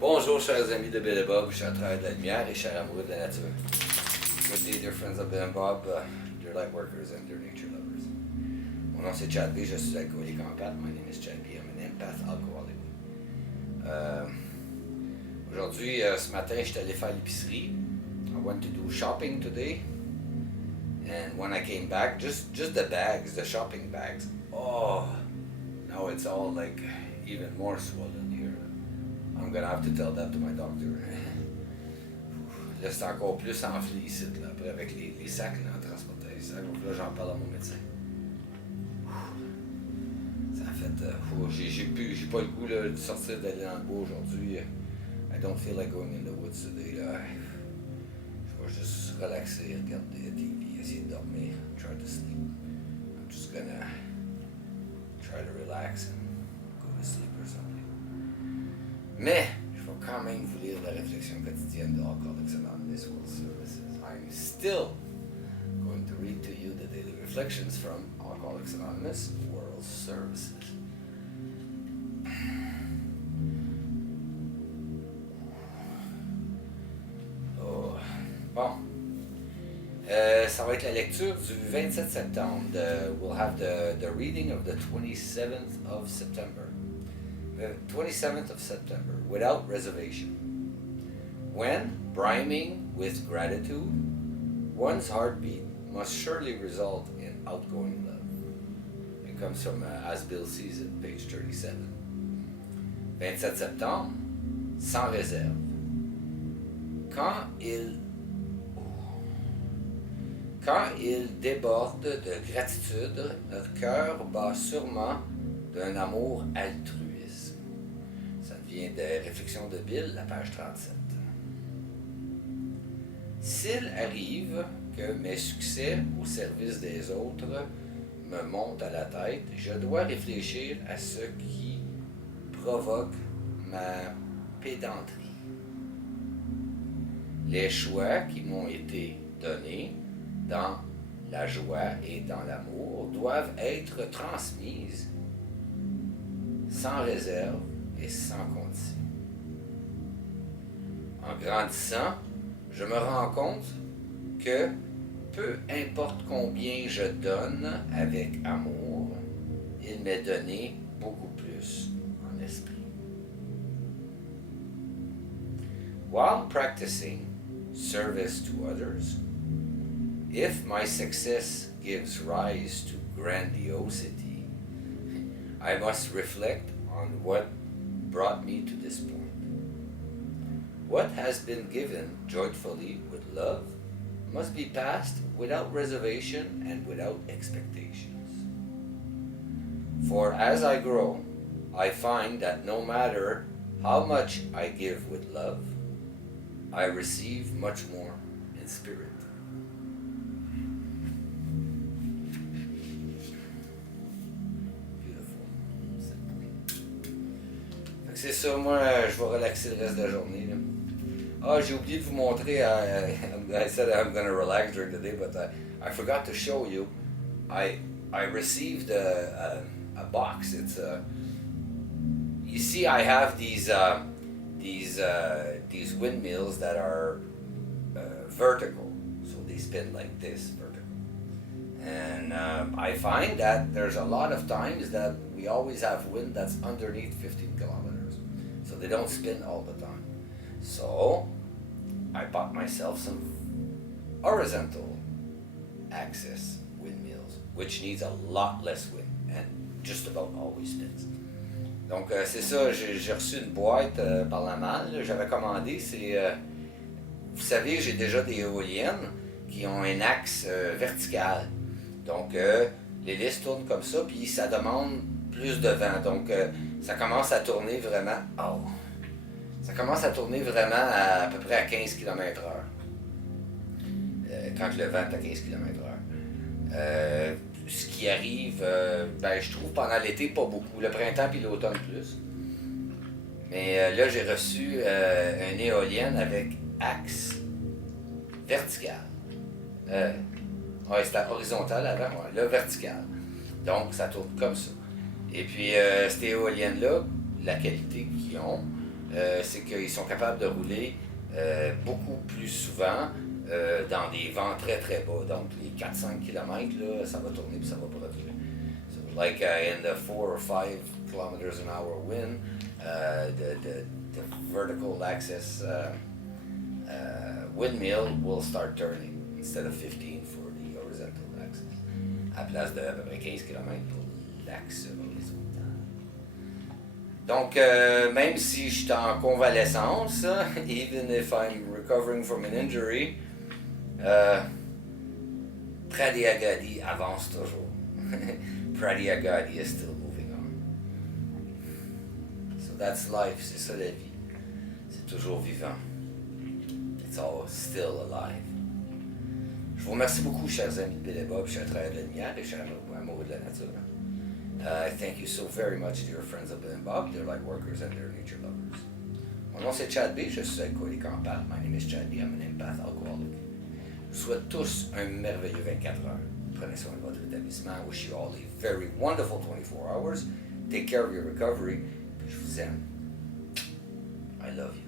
Bonjour chers amis de Bill et Bob, chers travailleurs de la lumière et chers amoureux de la nature. Good day dear friends of Bill and Bob, dear light workers and dear nature lovers. Mon nom c'est Chad B, je suis alcoolique en pâte. My name is Chad B, I'm an empath alcoholic. Aujourd'hui, ce matin, je suis allé faire l'épicerie. I went to do shopping today. And when I came back, just the bags, the shopping bags, oh, now it's all like even more swollen here. I'm gonna have to tell that to my doctor. Là, c'est encore plus enflé ici, là, après avec les sacs là, en transportant les sacs. Donc là, j'en parle à mon médecin. Ça a fait... j'ai pas le goût là, de sortir d'aller dans le bois aujourd'hui. I don't feel like going in the woods today. Là. Je vais juste relaxer, regarder la TV, essayer de dormir, try to sleep. I'm just gonna try to relax and go to sleep or something. Mais, je vais quand même vous lire la réflexion quotidienne de Alcooliques Anonymes World Services. I'm still going to read to you the daily reflections from Alcooliques Anonymous World Services. Oh. Bon. Ça va être la lecture du 27 septembre. We'll have the reading of the 27th of September. 27th of September, without reservation. When brimming with gratitude, one's heartbeat must surely result in outgoing love. It comes from As Bill Sees It, page 37. 27 septembre, sans réserve. Quand il déborde de gratitude, notre cœur bat sûrement d'un amour altruiste. Ça vient de Réflexions de Bill, la page 37. S'il arrive que mes succès au service des autres me montent à la tête, je dois réfléchir à ce qui provoque ma pédanterie. Les choix qui m'ont été donnés dans la joie et dans l'amour doivent être transmises sans réserve et sans condition. En grandissant, je me rends compte que peu importe combien je donne avec amour, il m'est donné beaucoup plus en esprit. While practicing service to others, if my success gives rise to grandiosity, I must reflect on what brought me to this point. What has been given joyfully with love must be passed without reservation and without expectations. For as I grow, I find that no matter how much I give with love, I receive much more in spirit. C'est ça, moi, je vais relaxer le reste de la journée. Là. Ah, j'ai oublié de vous montrer, I said I'm going to relax during the day, but I forgot to show you. I received a box. It's you see, I have these windmills that are vertical, so they spin like this, vertical. And I find that there's a lot of times that we always have wind that's underneath 15 kilometers. So they don't spin all the time. So I bought myself some horizontal axis windmills, which needs a lot less wind and just about always spins. Donc c'est ça, j'ai reçu une boîte par la malle, j'avais commandé, vous savez, j'ai déjà des éoliennes qui ont un axe vertical. Donc l'hélice tourne comme ça, puis ça demande plus de vent. Donc ça commence à tourner vraiment. Oh! Ça commence à tourner vraiment à peu près à 15 km/h. Quand le vent est à 15 km/h. Ce qui arrive, je trouve pendant l'été pas beaucoup. Le printemps puis l'automne plus. Mais là, j'ai reçu une éolienne avec axe vertical. C'était horizontal avant, là vertical. Donc, ça tourne comme ça. Et puis, cette éolienne-là, la qualité qu'ils ont, c'est qu'ils sont capables de rouler beaucoup plus souvent dans des vents très très bas. Donc les 4-5 km, là, ça va tourner puis ça va produire. So like in the 4 or 5 kilometers an hour wind, the vertical axis windmill will start turning instead of 15 for the horizontal axis. À place de à peu près 15 km pour l'axe horizontal. Donc, même si je suis en convalescence, even if I'm recovering from an injury, Pradyagadi avance toujours. Pradyagadi is still moving on. So that's life, c'est ça la vie. C'est toujours vivant. It's all still alive. Je vous remercie beaucoup, chers amis de Bill et Bob, chers travailleurs de la lumière et chers amoureux de la nature. Thank you so very much, dear friends of Bill and Bob. They're light workers and they're nature lovers. Mon nom c'est Chad B. Je suis alcoolique en empath. My name is Chad B. I'm an empath alcoholic. Je vous souhaite tous un merveilleux 24 heures. Prenez soin de votre rétablissement. I wish you all a very wonderful 24 hours. Take care of your recovery. Je vous aime. I love you.